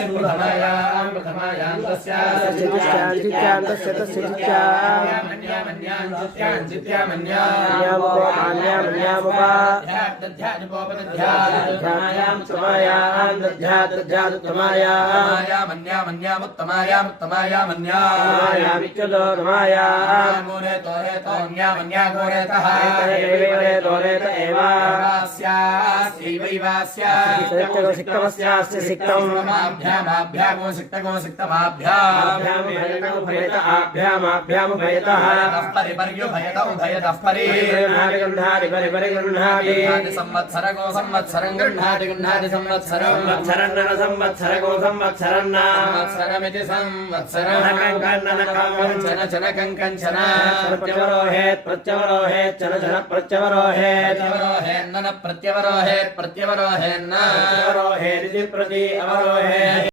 प्रथमायां संवत्सरगो संवत्सरं गृह्णाति गृह्णाति संवत्सरं संवत्सरन्न संवत्सरगो संवत्सरन्न संवत्सरमिति संवत्सरं कंचन चन कंचन प्रत्यवरोहेत् प्रत्यवरोहेत् चन चन प्रत्यवरोहेत् प्रत्यवरोहेन्न प्रत्यवरोहेत् प्रत्यवरोहेन्न प्रत्यवरोहेदिति प्रति अवरोहेत्